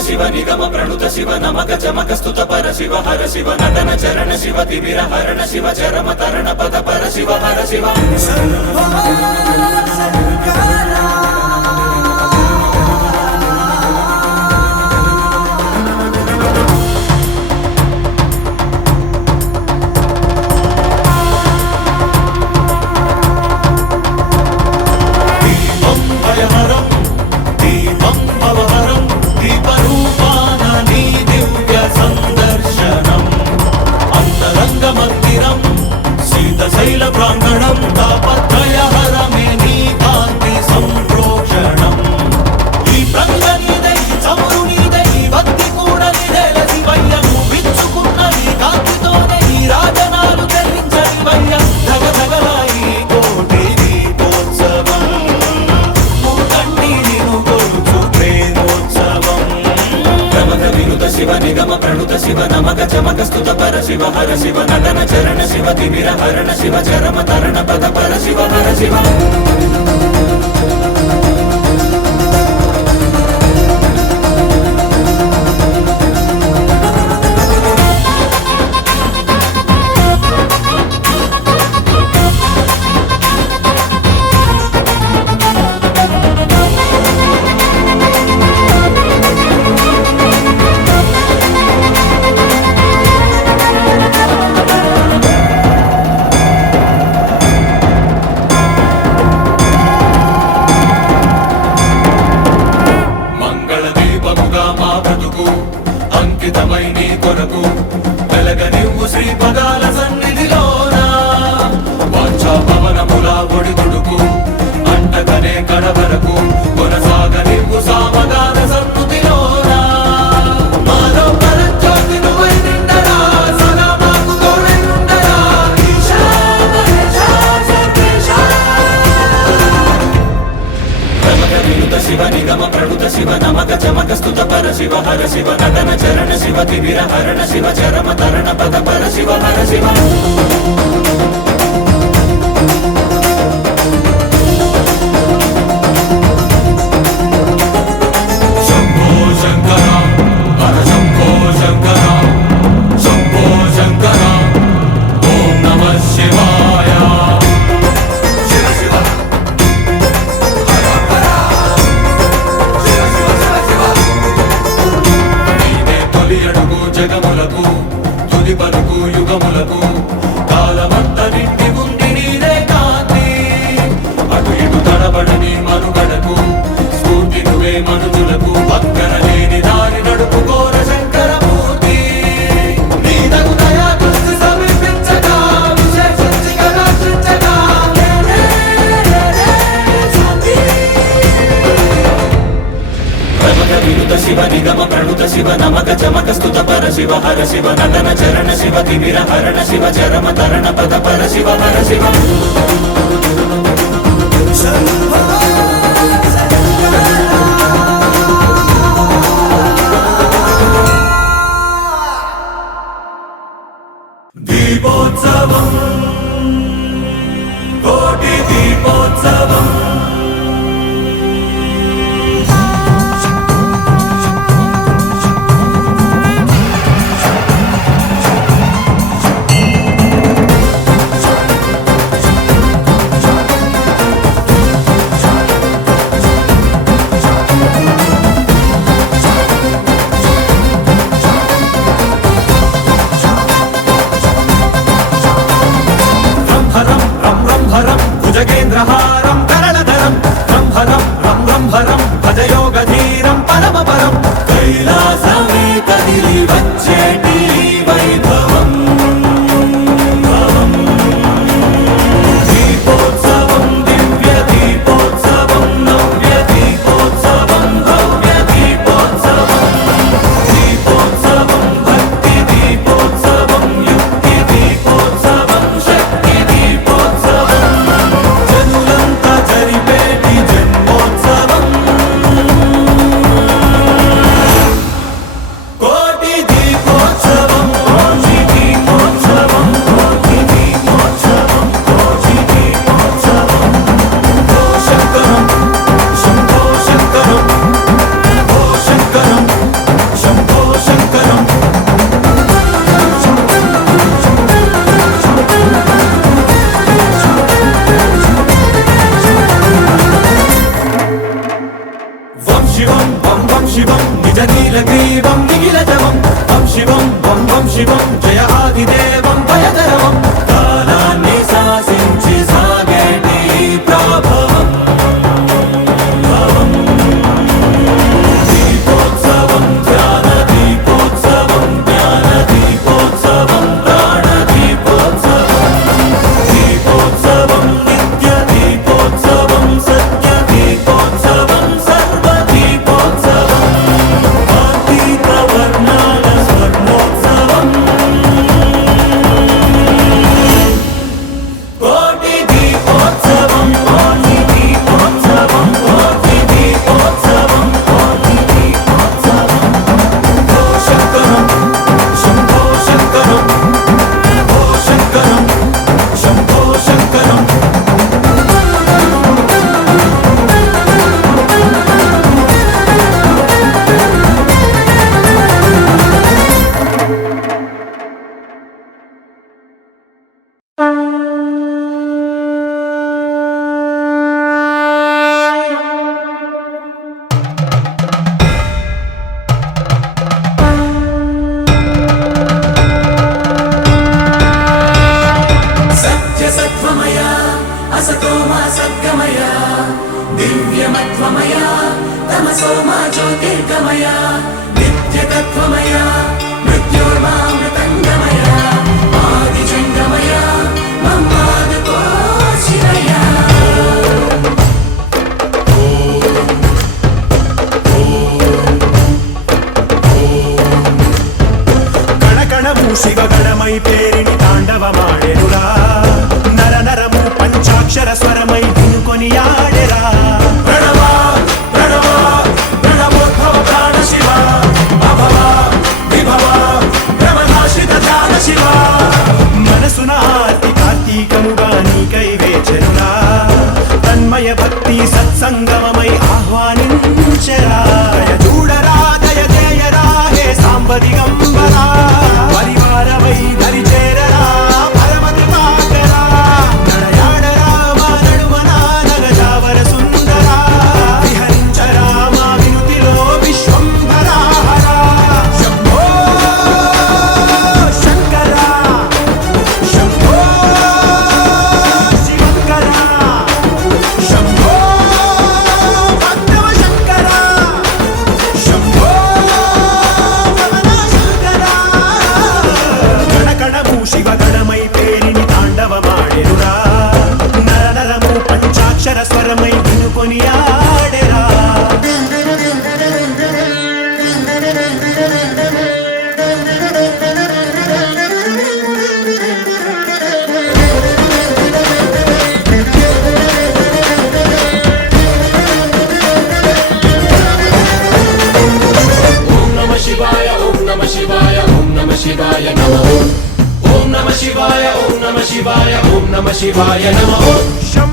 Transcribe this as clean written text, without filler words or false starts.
శివ నిగమ ప్రణుత శివ నమక చమక స్తుత పర శివ హర శివ నటన చరణ శివ తిమిర హరణ శివ చరమ తరణ పద పర శివ హర శివ శైల ప్రాంగణం తాపత్రయహరమే నీ కాంతి సంప్రోక్షణం ఈ ప్రంగ నీదే ఈ చమురు నీదే ఈ భక్తి కూడా నీదేల శివయ్య విచ్చుకున్న ఈ కాంతితోనే ఈ రాజనాలు చెల్లించనివయ్య ధగ ధగలాయి కోటి దీపోత్సవం మూకంటి నిను కొలుచు ప్రేమోత్సవం ప్రమథ వినుత శివ నిగమ ప్రణుత శివ నమక చమక స్తుత పర శివ హర శివ నటన చరణ శివ తిమిర హరణ శివ చరమ తరణ పద పర శివ హర శివ అంకితమై నీ కొరకు వెలగనివ్వు శ్రీ పదాల సన్నిధిలోన వాంఛా పవనముల ఒడిదుడుకు అంటకనే కడవరకు కొనసాగనివ్వు సామగాన సన్నుతిలోన మాలో పరంజ్యోతి నువ్వై నిండరా సదా మాకు తోడై ఉండరా ఈశా మహేశా సర్వేశా ప్రమథ వినుత శివ నిగమ ప్రణుత శివ నమక చమక స్తుత పర శివ హర శివ నటన చరణ శివ తిమిర హరణ శివ చరమ తరణ పద పర శివ హర శివ శంభో శంకర హర శంభో శంకర శంభో శంకర ఓం నమః శివాయ శివ శివ జగములకు తుది పలుకు యుగములకు కాలమంత నిండి ఉంది నీదే కాంతి అటు ఇటు తడబడని మనుగడకు స్ఫూర్తి నువ్వే మనుజులకు పక్కన లేని దారి నడుపుకోర శంకరమూర్తి నీదగు దయా దృష్టి సమీపించగా విశేషించిగా రక్షించగా ప్రమథ వినుత శివ నిగమ ప్రణుత శివ నమక చమక స్తుత పర శివ హర శివ నటన చరణ శివ తిమిర హరణ శివ చరమ తరణ పద పర శివ హర శివ దీపోత్సవం కోటి దీపోత్సవం భుజగేంద్రహారం కరణధరం రంహరం రం రంహరం భజయోగధీరం పరమపరం కైలాసమే కదిలి వచ్చేటి వైభవం దీపోత్సవం దివ్య దీపోత్సవం నవ్య దీపోత్సవం భవ్య దీపోత్సవం దీపోత్సవం భక్తి దీపోత్సవం యుక్తి దీపోత్సవం శక్తి దీపోత్సవం జనులంతా नित्य सत्वमय असतो मा सद्गमय दिव्यमत्वमय तमसो मा ज्योतिर्गमय नित्य तत्वमय मृत्योर्मामृतङ्गमय आदिजङ्गमय मम्मादको शिवय శివగణమై పేరిని తాండవమాడెనురా నర నరము పంచాక్షర స్వరమై వినుకొని ఆడెరా ప్రణవ ప్రణవ ప్రణవోద్భవ ప్రాణ శివ అభవ విభవ బ్రహ్మనాశిత ధ్యాన శివ మనసున ఆర్తి కార్తీకముగా నీకై వేచెనురా తన్మయ భక్తి సత్సంగమమై ఆహ్వానించెరా చూడరా దయ జయరా హే సాంబ దిగంబరా పరివారమై దరి చేరరా పరమ కృపాకరా నడయాడరా మా నడుమన నగజావర సుందరా విహరించరా మా వినుతిలో విశ్వంభరా హరా శంభో శంకరా శంభో శివంకరా శంభో భక్తవ శంకరా శంభో శివగణమై పేరిని తాండవమాడెనురా నర నరము పంచాక్షర స్వరమై వినుకొని ఆడెరా ఓం నమః శివాయ ఓం నమః శివాయ ఓం నమః శివాయ నమః ఓం నమః శివాయ ఓం నమః శివాయ ఓం నమః శివాయ నమః